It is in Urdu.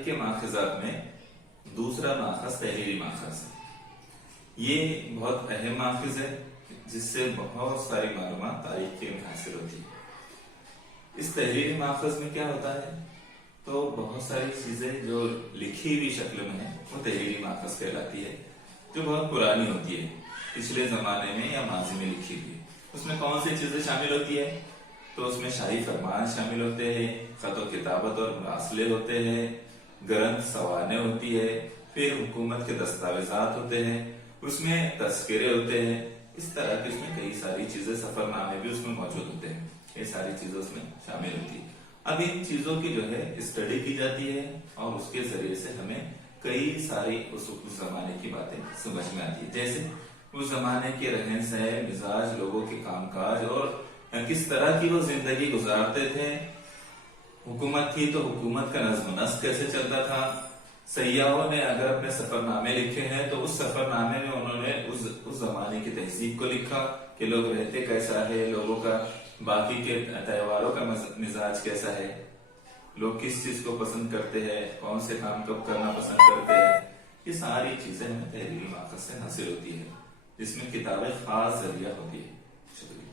تاریخ کے ماخذات میں دوسرا ماخذ تحریری ماخذ ہے۔ یہ بہت اہم ماخذ ہے جس سے بہت ساری معلومات تاریخ کے حاصل ہوتی ہے۔ اس تحریری ماخذ میں کیا ہوتا ہے تو بہت ساری چیزیں جو لکھی ہوئی شکل میں ہیں وہ تحریری ماخذ کہلاتی ہے، جو بہت پرانی ہوتی ہے، پچھلے زمانے میں یا ماضی میں لکھی ہوئی۔ اس میں کون سی چیزیں شامل ہوتی ہے تو اس میں شاہی فرمان شامل ہوتے ہیں، خط و کتابت اور مراسلے ہوتے ہیں، گرنتھ سوانح ہوتی ہے، پھر حکومت کے دستاویزات ہوتے ہیں، اس میں تذکرے ہوتے ہیں، اس طرح کی اس میں کئی ساری چیزیں، سفر نامے بھی اس میں موجود ہوتے ہیں، یہ ساری چیزیں اس میں شامل ہوتی ہے۔ اب ان چیزوں کی جو ہے اسٹڈی کی جاتی ہے اور اس کے ذریعے سے ہمیں کئی ساری اس زمانے کی باتیں سمجھ میں آتی ہے، جیسے اس زمانے کے رہن سہن، مزاج، لوگوں کے کام کاج اور کس طرح کی وہ زندگی گزارتے تھے۔ حکومت تھی تو حکومت کا نظم و نسق کیسے چلتا تھا۔ سیاحوں نے اگر اپنے سفر نامے لکھے ہیں تو اس سفر نامے میں انہوں نے اس زمانے کی تہذیب کو لکھا کہ لوگ رہتے کیسا ہے، لوگوں کا باقی کے تہواروں کا مزاج کیسا ہے، لوگ کس چیز کو پسند کرتے ہیں، کون سے کام کب کرنا پسند کرتے ہیں۔ یہ ساری چیزیں ہمیں تحریری ماخذ سے حاصل ہوتی ہے، جس میں کتابیں خاص ذریعہ ہوتی ہے۔ شکریہ۔